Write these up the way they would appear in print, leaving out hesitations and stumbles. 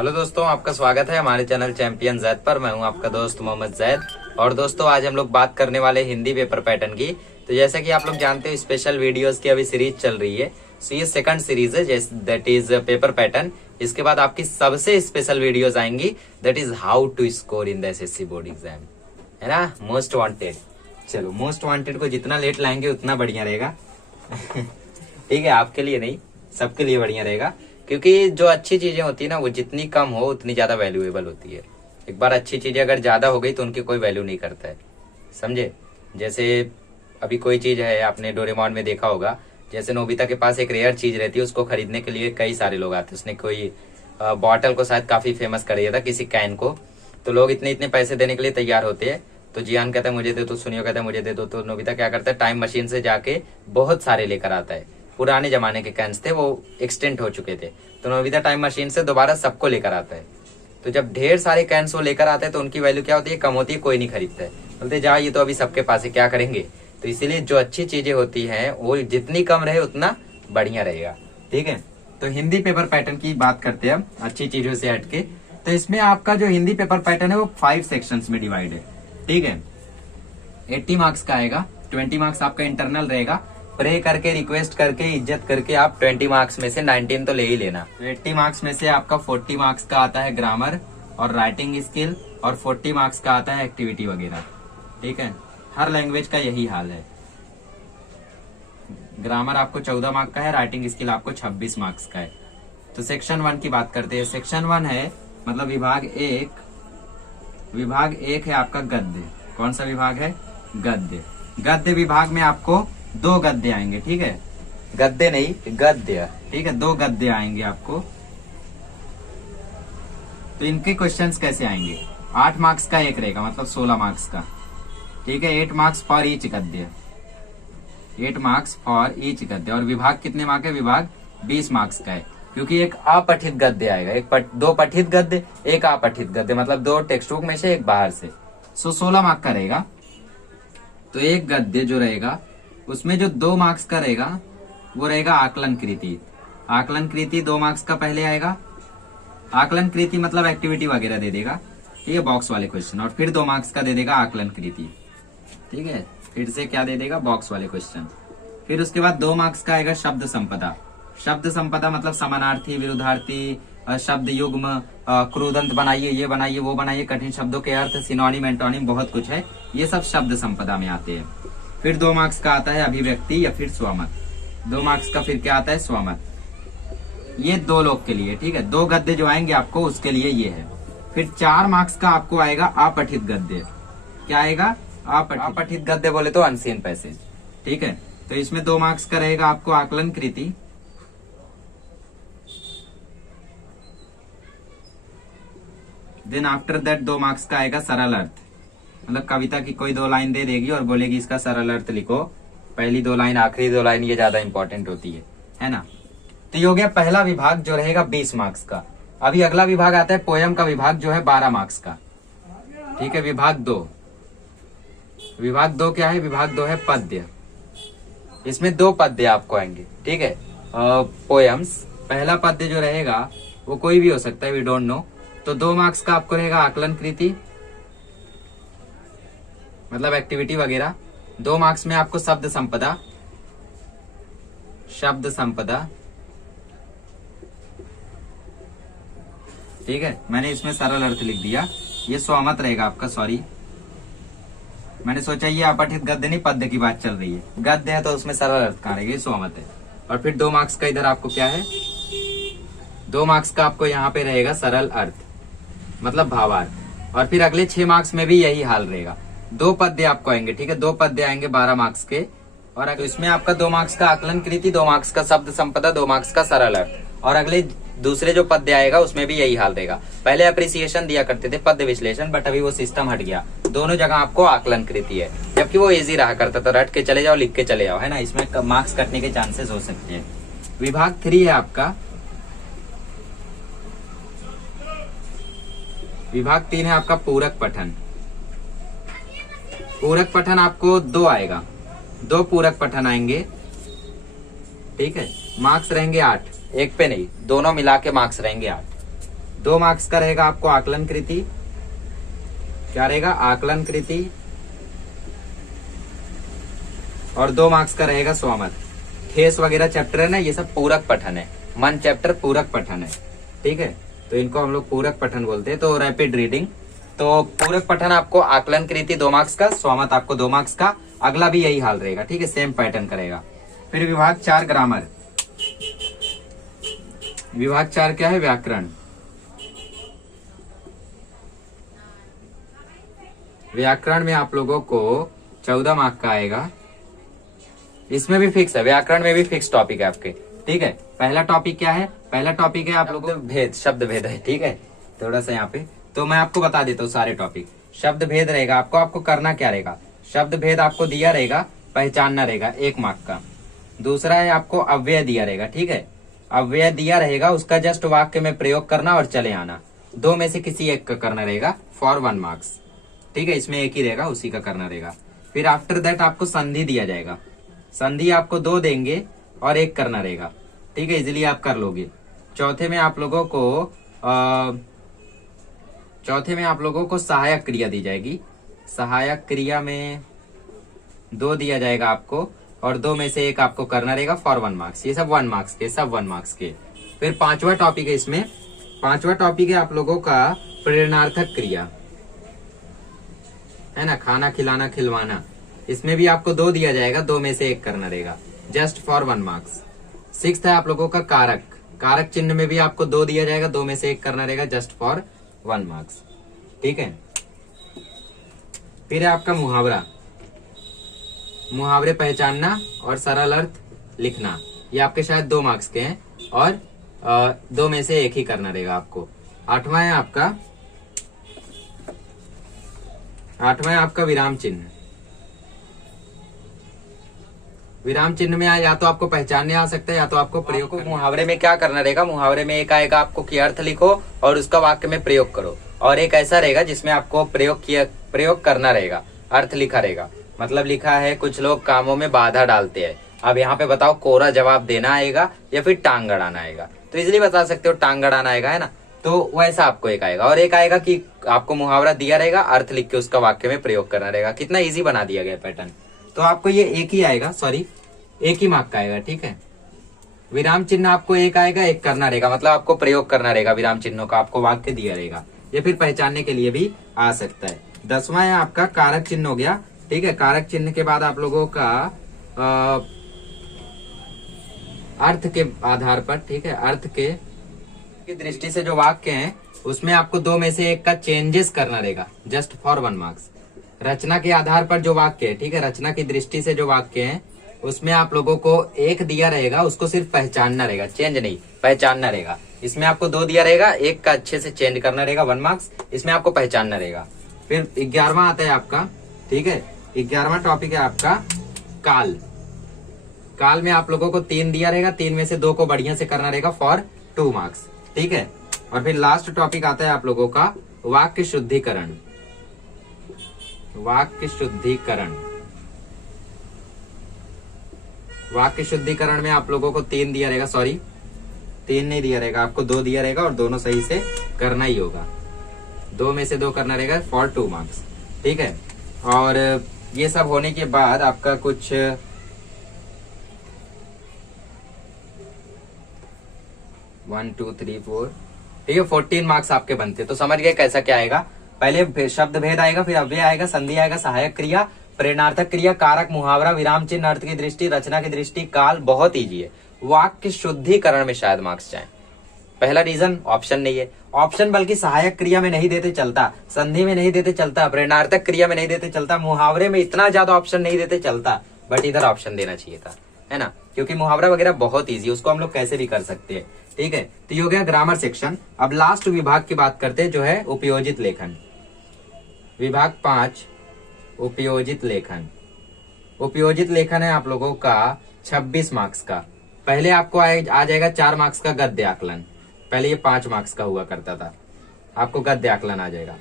Hello दोस्तों, आपका स्वागत है हमारे चैनल चैंपियन जैद पर। मैं हूं आपका दोस्त मोहम्मद जैद। और दोस्तों, आज हम लोग बात करने वाले हिंदी पेपर पैटर्न की। तो जैसा कि आप लोग जानते हो, स्पेशल वीडियोस की अभी सीरीज चल रही है। सो ये सेकंड सीरीज है, दैट इज पेपर पैटर्न। इसके बाद आपकी सबसे स्पेशल वीडियोस आएंगी, that is how to score in the SSC board exam, है ना। Most wanted. चलो, मोस्ट वांटेड को जितना लेट लाएंगे उतना बढ़िया रहेगा। ठीक है, आपके लिए नहीं, सबके लिए बढ़िया रहेगा। क्योंकि जो अच्छी चीजें होती है ना, वो जितनी कम हो उतनी ज्यादा वैल्यूएबल होती है। एक बार अच्छी चीजें अगर ज्यादा हो गई तो उनकी कोई वैल्यू नहीं करता है, समझे। जैसे अभी कोई चीज है, आपने डोरेमोन में देखा होगा, जैसे नोबिता के पास एक रेयर चीज रहती है, उसको खरीदने के लिए कई सारे लोग आते हैं। उसने कोई बॉटल को शायद काफी फेमस कर दिया था, किसी कैन को। तो लोग इतने इतने पैसे देने के लिए तैयार होते हैं। तो जियान कहता है मुझे दे दो, सुनियो कहता है मुझे दे दो। तो नोबिता क्या करता है, टाइम मशीन से जाके बहुत सारे लेकर आता है। पुराने जमाने के कैंस थे, वो एक्सटेंट हो चुके थे। तो नोबिता टाइम मशीन से दोबारा सबको लेकर आता है। तो जब ढेर सारे कैंस वो लेकर आते हैं तो उनकी वैल्यू क्या होती है, कम होती है, कोई नहीं खरीदता है। बोलते जा, ये तो अभी सबके पास है, क्या करेंगे। तो इसीलिए जो अच्छी चीजें होती हैं वो जितनी कम रहे उतना बढ़िया रहेगा। ठीक है, तो हिंदी पेपर पैटर्न की बात करते हैं हम, अच्छी चीजों से हटके। तो इसमें आपका जो हिंदी पेपर पैटर्न है वो 5 सेक्शंस में डिवाइड है। ठीक है, 80 मार्क्स का आएगा, 20 मार्क्स आपका इंटरनल रहेगा। प्रे करके, रिक्वेस्ट करके, इज्जत करके आप 20 मार्क्स में से 19 तो ले ही लेना। तो 80 मार्क्स में से आपका 40 मार्क्स का आता है ग्रामर और राइटिंग स्किल, और 40 मार्क्स का आता है एक्टिविटी वगैरह। ठीक है, हर लैंग्वेज का यही हाल है। ग्रामर आपको 14 मार्क्स का है, राइटिंग स्किल आपको 26 मार्क्स का है। तो सेक्शन 1 की बात करते हैं। सेक्शन 1 है मतलब विभाग 1। विभाग 1 है आपका गद्य। कौन सा विभाग है? गद्य। गद्य विभाग में आपको 2 गद्य आएंगे। ठीक है, गद्य नहीं, गद्य। ठीक है, 2 गद्य आएंगे आपको। तो इनके क्वेश्चंस कैसे आएंगे? 8 मार्क्स का एक रहेगा, मतलब 16 मार्क्स का। ठीक है, 8 मार्क्स फॉर ईच गद्य, 8 मार्क्स फॉर ईच गद्य। और विभाग कितने मार्क है? विभाग 20 मार्क्स का है, क्योंकि एक अपठित गद्य आएगा। 2 पठित गद्य, एक अपठित गद्य, मतलब 2 टेक्स्ट बुक में से, एक बाहर से। 16 मार्क का रहेगा। तो एक गद्य जो रहेगा उसमें जो 2 मार्क्स का रहेगा वो रहेगा आकलन कृति। आकलन कृति 2 मार्क्स का पहले आएगा। आकलन कृति मतलब एक्टिविटी वगैरह दे देगा, ठीक है, बॉक्स वाले क्वेश्चन। और फिर 2 मार्क्स का दे देगा आकलन कृति। ठीक है, फिर से क्या दे देगा? बॉक्स वाले क्वेश्चन। फिर उसके बाद 2 मार्क्स का आएगा शब्द संपदा। शब्द संपदा मतलब समानार्थी, विरुद्धार्थी, शब्द युग्म, क्रूदंत बनाइए, ये बनाइए, वो बनाइए, कठिन शब्दों के अर्थ, सिनोनिम, एंटोनिम, बहुत कुछ है। ये सब शब्द संपदा में आते हैं। फिर 2 मार्क्स का आता है अभिव्यक्ति या फिर स्वमत। 2 मार्क्स का फिर क्या आता है? स्वमत। ये 2 लोग के लिए। ठीक है, 2 गद्य जो आएंगे आपको उसके लिए ये है। फिर 4 मार्क्स का आपको आएगा अपठित गद्य। क्या आएगा? अपठित गद्य बोले तो अनसीन पैसेज। ठीक है, तो इसमें 2 मार्क्स का रहेगा आपको आकलन कृति। देन आफ्टर दैट 2 मार्क्स का आएगा सरल अर्थ। मतलब कविता की कोई 2 लाइन दे देगी और बोलेगी इसका सरल अर्थ लिखो। पहली 2 लाइन, आखिरी 2 लाइन, ये ज्यादा इंपॉर्टेंट होती है ना। तो ये हो गया पहला विभाग जो रहेगा 20 मार्क्स का। अभी अगला विभाग आता है पोयम का विभाग, जो है 12 मार्क्स का। ठीक है, विभाग 2। विभाग 2 क्या है? विभाग 2 है पद्य। इसमें 2 पद्य आपको आएंगे। ठीक है, पोयम्स। पहला पद्य जो रहेगा वो कोई भी हो सकता है, वी डोंट नो। तो 2 मार्क्स का आपको रहेगा आकलन कृति, मतलब एक्टिविटी वगैरह। 2 मार्क्स में आपको शब्द संपदा, शब्द संपदा। ठीक है, मैंने इसमें सरल अर्थ लिख दिया। ये स्वमत रहेगा आपका, सॉरी, मैंने सोचा ये अपठित गद्य नहीं, पद्य की बात चल रही है। गद्य है तो उसमें सरल अर्थ कहाँ रहेगा? ये स्वमत है। और फिर 2 मार्क्स का इधर आपको क्या है? 2 मार्क्स का आपको यहाँ पे रहेगा सरल अर्थ, मतलब भावार्थ। और फिर अगले 6 मार्क्स में भी यही हाल रहेगा। 2 पद्य आपको आएंगे। ठीक है, 2 पद्य आएंगे 12 मार्क्स के। और तो इसमें आपका 2 मार्क्स का आकलन कृति, 2 मार्क्स का शब्द संपदा, 2 मार्क्स का सरल अर्थ। और अगले दूसरे जो पद्य आएगा उसमें भी यही हाल रहेगा। पहले अप्रिसिएशन दिया करते थे, पद्य विश्लेषण, बट अभी वो सिस्टम हट गया। दोनों जगह आपको आकलन कृति है, जबकि वो इजी रहा करता था, रट के चले जाओ, लिख के चले जाओ, है ना। इसमें मार्क्स कटने के चांसेस हो सकते हैं। विभाग 3 है आपका। विभाग 3 है आपका पूरक पठन। पूरक पठन आपको 2 आएगा, 2 पूरक पठन आएंगे। ठीक है, मार्क्स रहेंगे 8, एक पे नहीं, दोनों मिला के मार्क्स रहेंगे 8। 2 मार्क्स का रहेगा आपको आकलन कृति। क्या रहेगा? आकलन कृति। और 2 मार्क्स का रहेगा स्वमत। खेस वगैरह चैप्टर है ना, ये सब पूरक पठन है। मन चैप्टर पूरक पठन है, ठीक है, तो इनको हम लोग पूरक पठन बोलते हैं। तो रैपिड रीडिंग, तो पूरक पठन आपको आकलन कृति 2 मार्क्स का, स्वमत आपको 2 मार्क्स का। अगला भी यही हाल रहेगा, ठीक है, सेम पैटर्न करेगा। फिर विभाग 4 ग्रामर। विभाग 4 क्या है? व्याकरण। व्याकरण में आप लोगों को 14 मार्क का आएगा। इसमें भी फिक्स है, व्याकरण में भी फिक्स टॉपिक है आपके, ठीक है। पहला टॉपिक क्या है? पहला टॉपिक है आप लोगों को भेद, शब्द भेद है, ठीक है। थोड़ा सा यहाँ पे तो मैं आपको बता देता हूँ सारे टॉपिक। शब्द भेद रहेगा आपको करना क्या रहेगा? शब्द भेद आपको दिया रहेगा, पहचानना रहेगा 1 मार्क का। दूसरा है आपको अव्यय दिया रहेगा, ठीक है। अव्यय दिया रहेगा, उसका जस्ट वाक्य में प्रयोग करना और चले आना। 2 में से किसी एक का करना रहेगा फॉर 1 मार्क्स, ठीक है। इसमें एक ही रहेगा, उसी का करना रहेगा। फिर आफ्टर दैट आपको संधि दिया जाएगा। संधि आपको 2 देंगे और 1 करना रहेगा, ठीक है, इजिली आप कर लोगे। चौथे में आप लोगों को सहायक क्रिया दी जाएगी। सहायक क्रिया में 2 दिया जाएगा आपको और 2 में से 1 आपको करना रहेगा फॉर 1 मार्क्स। ये सब 1 मार्क्स के, सब 1 मार्क्स के। फिर 5वां टॉपिक है, इसमें 5वां टॉपिक है आप लोगों का प्रेरणार्थक क्रिया, है ना, खाना खिलाना खिलवाना। इसमें भी आपको 2 दिया जाएगा, 2 में से 1 करना रहेगा जस्ट फॉर 1 मार्क्स। 6th है आप लोगों का कारक। कारक चिन्ह में भी आपको 2 दिया जाएगा, 2 में से 1 करना रहेगा जस्ट फॉर 1 मार्क्स, ठीक है। फिर है आपका मुहावरा। मुहावरे पहचानना और सरल अर्थ लिखना, ये आपके शायद 2 मार्क्स के हैं और 2 में से 1 ही करना रहेगा आपको। 8वां है आपका विराम चिन्ह। विराम चिन्ह में या तो आपको पहचानने आ सकता है या तो आपको प्रयोग को। मुहावरे में क्या करना रहेगा? मुहावरे में एक आएगा आपको कि अर्थ लिखो और उसका वाक्य में प्रयोग करो, और एक ऐसा रहेगा जिसमें आपको प्रयोग करना रहेगा, अर्थ लिखा रहेगा। मतलब लिखा है कुछ लोग कामों में बाधा डालते हैं। अब यहाँ पे बताओ कोरा जवाब देना आएगा या फिर टांग गड़ाना आएगा? तो इजिली बता सकते हो टांग गड़ाना आएगा, है ना। तो वैसा आपको एक आएगा, और एक आएगा कि आपको मुहावरा दिया रहेगा, अर्थ लिख के उसका वाक्य में प्रयोग करना रहेगा। कितना इजी बना दिया गया पैटर्न। तो आपको ये एक ही आएगा, सॉरी 1 ही मार्क का आएगा, ठीक है। विराम चिन्ह आपको 1 आएगा, 1 करना रहेगा, मतलब आपको प्रयोग करना रहेगा विराम चिन्हों का, आपको वाक्य दिया रहेगा। ये फिर पहचानने के लिए भी आ सकता है। 10वां है आपका कारक चिन्ह हो गया, ठीक है। कारक चिन्ह के बाद आप लोगों का अर्थ के आधार पर, ठीक है, अर्थ के दृष्टि से जो वाक्य हैं उसमें आपको 2 में से 1 का चेंजेस करना रहेगा जस्ट फॉर 1 मार्क्स। रचना के आधार पर जो वाक्य है, ठीक है, रचना की दृष्टि से जो वाक्य है उसमें आप लोगों को 1 दिया रहेगा, उसको सिर्फ पहचानना रहेगा, चेंज नहीं, पहचानना रहेगा। इसमें आपको 2 दिया रहेगा, 1 का अच्छे से चेंज करना रहेगा 1 मार्क्स, इसमें आपको पहचानना रहेगा। फिर 11वां आता है आपका, ठीक है, 11वां टॉपिक है आपका काल। काल में आप लोगों को 3 दिया रहेगा, 3 में से 2 को बढ़िया से करना रहेगा फॉर 2 मार्क्स, ठीक है। और फिर लास्ट टॉपिक आता है आप लोगों का वाक्य शुद्धिकरण। वाक्य शुद्धिकरण, वाक्य शुद्धिकरण में आप लोगों को 3 दिया रहेगा, सॉरी 3 नहीं दिया रहेगा, आपको 2 दिया रहेगा और दोनों सही से करना ही होगा। 2 में से 2 करना रहेगा फॉर 2 मार्क्स, ठीक है। और ये सब होने के बाद आपका कुछ 1 2 3 4, ठीक है, 14 मार्क्स आपके बनते। तो समझ गए कैसा क्या आएगा? पहले शब्द भेद आएगा, फिर अव्यय आएगा, संधि आएगा, सहायक क्रिया, प्रेरणार्थक क्रिया, कारक, मुहावरा, विराम चिन्ह, अर्थ की दृष्टि, रचना की दृष्टि, काल। बहुत इजी है। वाक्य शुद्धिकरण में शायद मार्क्स जाए। पहला रीजन ऑप्शन नहीं है, ऑप्शन बल्कि सहायक क्रिया में नहीं देते चलता, संधि में नहीं देते चलता, प्रेरणार्थक क्रिया में नहीं देते चलता, मुहावरे में इतना ज्यादा ऑप्शन नहीं देते चलता, बट इधर ऑप्शन देना चाहिए था, है ना, क्योंकि मुहावरा वगैरह बहुत इजी है, उसको हम लोग कैसे भी कर सकते हैं, ठीक है। तो ये हो गया ग्रामर सेक्शन। अब लास्ट विभाग की बात करते हैं जो है उपयोजित लेखन। विभाग 5 उपयोजित लेखन। उपयोजित लेखन है आप लोगों का 26 मार्क्स का। पहले आपको आ जाएगा 4 मार्क्स का गद्य आकलन, पहले ये 5 मार्क्स का हुआ करता था, आपको गद्य आकलन आ जाएगा।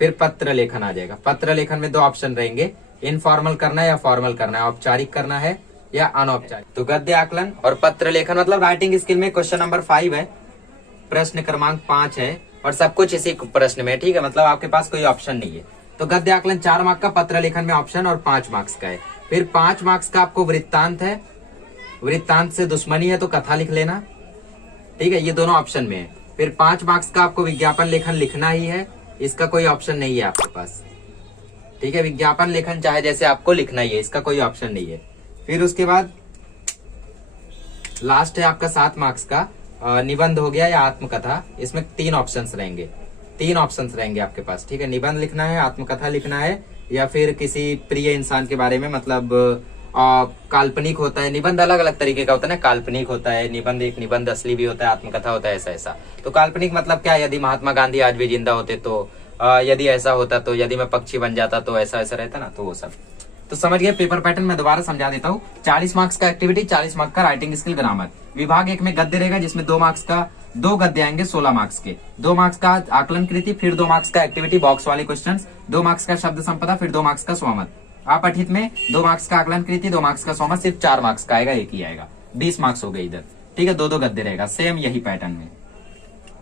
फिर पत्र लेखन आ जाएगा। पत्र लेखन में 2 ऑप्शन रहेंगे, इनफॉर्मल करना है या फॉर्मल करना है, औपचारिक करना है या अनौपचारिक। तो गद्य आकलन और पत्र लेखन मतलब राइटिंग स्किल में क्वेश्चन नंबर 5 है, प्रश्न क्रमांक 5 है, और सब कुछ इसी प्रश्न में, ठीक है, मतलब आपके पास कोई ऑप्शन नहीं है। तो गद्य आकलन 4 मार्क्स का, पत्र लेखन में ऑप्शन और 5 मार्क्स का है। फिर 5 मार्क्स का आपको वृत्तांत है, वृत्तांत से दुश्मनी है तो कथा लिख लेना, ठीक है, ये दोनों ऑप्शन में है। फिर 5 मार्क्स का आपको विज्ञापन लेखन लिखना ही है, इसका कोई ऑप्शन नहीं है आपके पास, ठीक है, विज्ञापन लेखन चाहे जैसे आपको लिखना ही है, इसका कोई ऑप्शन नहीं है। फिर उसके बाद लास्ट है आपका 7 मार्क्स का निबंध हो गया या आत्मकथा। इसमें 3 ऑप्शंस रहेंगे, 3 ऑप्शंस रहेंगे आपके पास, ठीक है, निबंध लिखना है, आत्मकथा लिखना है, या फिर किसी प्रिय इंसान के बारे में, मतलब काल्पनिक होता है निबंध, अलग अलग तरीके का होता है ना, काल्पनिक होता है निबंध, एक निबंध असली भी होता है, आत्मकथा होता है, ऐसा ऐसा। तो काल्पनिक मतलब क्या, यदि महात्मा गांधी आज भी जिंदा होते तो, यदि ऐसा होता तो, यदि मैं पक्षी बन जाता तो, ऐसा ऐसा रहता ना, तो वो सब। तो समझ गए पेपर पैटर्न, मैं दोबारा समझा देता हूँ। 40 मार्क्स का एक्टिविटी, 40 मार्क्स का राइटिंग स्किल ग्रामर। विभाग 1 में गद्य रहेगा जिसमें 2 मार्क्स का 2 गद्य आएंगे 16 मार्क्स के, 2 मार्क्स का आकलन कृति, फिर 2 मार्क्स का एक्टिविटी बॉक्स वाले क्वेश्चन, 2 मार्क्स का शब्द संपदा, फिर 2 मार्क्स का स्वमत। अपठित में 2 मार्क्स का आकलन कृति, 2 मार्क्स का स्वमत, सिर्फ 4 मार्क्स का आएगा, एक ही आएगा, 20 मार्क्स हो गए इधर, ठीक है, 2 गद्य रहेगा, सेम यही पैटर्न में।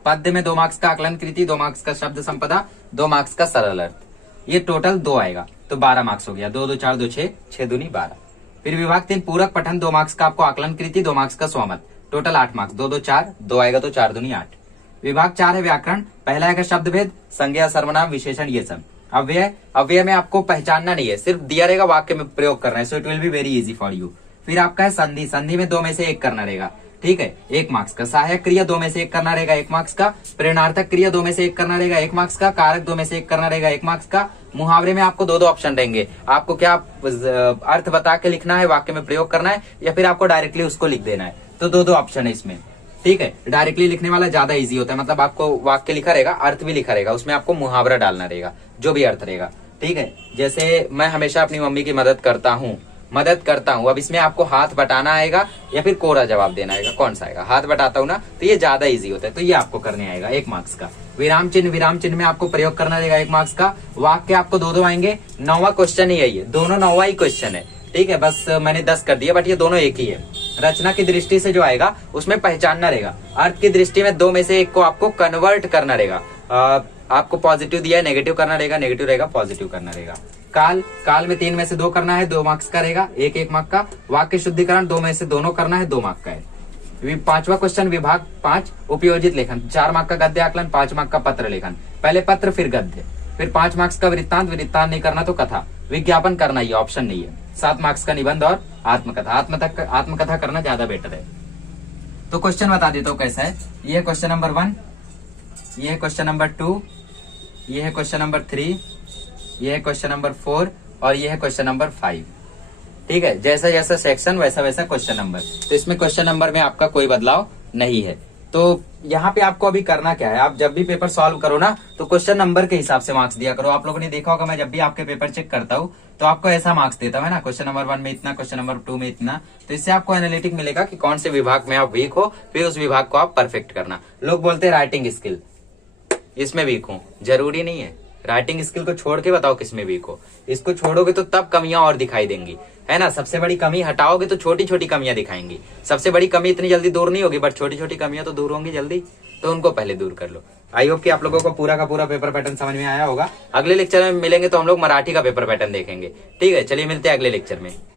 पद्य में 2 मार्क्स का आकलन कृति, 2 मार्क्स का शब्द संपदा, 2 मार्क्स का सरल अर्थ, ये टोटल 2 आएगा, तो 12 मार्क्स हो गया, 2 2 4 2 6, 6 दूनी 12। फिर विभाग 3 पूरक पठन, 2 मार्क्स का आपको आकलन कृति, 2 मार्क्स का स्वमत, टोटल 8 मार्क्स, 2 2 4, 2 आएगा तो 4 दूनी 8। विभाग 4 है व्याकरण, पहला आएगा शब्द भेद, संज्ञा सर्वनाम विशेषण ये सब। अव्यय, अव्यय में आपको पहचानना नहीं है, सिर्फ दिया रहेगा वाक्य में प्रयोग करना है, so it will be very easy for you. फिर आपका है संधि, संधि में 2 में से 1 करना रहेगा, ठीक है, 1 मार्क्स का। सहायक क्रिया 2 में से 1 करना रहेगा, 1 मार्क्स का। प्रेरणार्थक क्रिया 2 में से 1 करना रहेगा, 1 मार्क्स का। कारक 2 में से 1 करना रहेगा, 1 मार्क्स का। मुहावरे में आपको 2 ऑप्शन रहेंगे, आपको क्या अर्थ बता के लिखना है, वाक्य में प्रयोग करना है, या फिर आपको डायरेक्टली उसको लिख देना है, तो 2 ऑप्शन है इसमें, ठीक है। डायरेक्टली लिखने वाला ज्यादा इजी होता है, मतलब आपको वाक्य लिखा रहेगा, अर्थ भी लिखा रहेगा, उसमें आपको मुहावरा डालना रहेगा, जो भी अर्थ रहेगा, ठीक है। जैसे मैं हमेशा अपनी मम्मी की मदद करता हूँ, अब इसमें आपको हाथ बटाना आएगा या फिर कोरा जवाब देना आएगा, कौन सा आएगा? हाथ बटाता हूँ ना, तो ये ज्यादा इजी होता है, तो ये आपको करने आएगा 1 मार्क्स का। विराम चिन्ह में आपको प्रयोग करना रहेगा 1 मार्क्स का। वाक्य आपको 2 आएंगे, 9वां क्वेश्चन ही है ये, दोनों 9वां ही क्वेश्चन है, ठीक है, बस मैंने 10 कर दिया, बट ये दोनों एक ही है। रचना की दृष्टि से जो आएगा उसमें पहचानना रहेगा, अर्थ की दृष्टि में 2 में से 1 को आपको कन्वर्ट करना रहेगा, आपको पॉजिटिव दिया है, नेगेटिव करना रहेगा, नेगेटिव रहेगा पॉजिटिव करना रहेगा। काल में 3 में से 2 करना है, 2 मार्क्स का रहेगा, 1 मार्क का। वाक्य शुद्धिकरण 2 में से दोनों करना है, 2 मार्क का है। 5वां क्वेश्चन विभाग 5 उपयोजित लेखन, 4 मार्क का गद्य आकलन, 5 मार्क का पत्र लेखन, पहले पत्र फिर गद्य, फिर 5 मार्क्स का वृत्तांत नहीं करना तो कथा, विज्ञापन करना ये ऑप्शन नहीं है। 7 मार्क्स का निबंध और आत्मकथा करना ज्यादा बेटर है। तो क्वेश्चन बता देता हूँ कैसा है। ये है क्वेश्चन नंबर 1, ये है क्वेश्चन नंबर 2, ये है क्वेश्चन नंबर 3, ये है क्वेश्चन नंबर 4 और ये है क्वेश्चन नंबर 5, ठीक है। जैसा जैसा सेक्शन वैसा वैसा क्वेश्चन नंबर, तो इसमें क्वेश्चन नंबर में आपका कोई बदलाव नहीं है। तो यहाँ पे आपको अभी करना क्या है, आप जब भी पेपर सॉल्व करो ना, तो क्वेश्चन नंबर के हिसाब से मार्क्स दिया करो। आप लोगों ने देखा होगा, मैं जब भी आपके पेपर चेक करता हूँ तो आपको ऐसा मार्क्स देता हूँ, है ना, क्वेश्चन नंबर 1 में इतना, क्वेश्चन नंबर 2 में इतना, तो इससे आपको एनालिटिक मिलेगा कि कौन से विभाग में आप वीक हो, फिर उस विभाग को आप परफेक्ट करना। लोग बोलते हैं राइटिंग स्किल, इसमें वीक हूँ, जरूरी नहीं है। राइटिंग स्किल को छोड़ के बताओ किसमें वीक हो, इसको छोड़ोगे तो तब कमियां और दिखाई देंगी, है ना। सबसे बड़ी कमी हटाओगे तो छोटी छोटी कमियां दिखाएंगी। सबसे बड़ी कमी इतनी जल्दी दूर नहीं होगी, बट छोटी छोटी कमियां तो दूर होंगी जल्दी, तो उनको पहले दूर कर लो। आई होप कि आप लोगों को पूरा का पूरा पेपर पैटर्न समझ में आया होगा। अगले लेक्चर में मिलेंगे तो हम लोग मराठी का पेपर पैटर्न देखेंगे, ठीक है। चलिए मिलते हैं अगले लेक्चर में।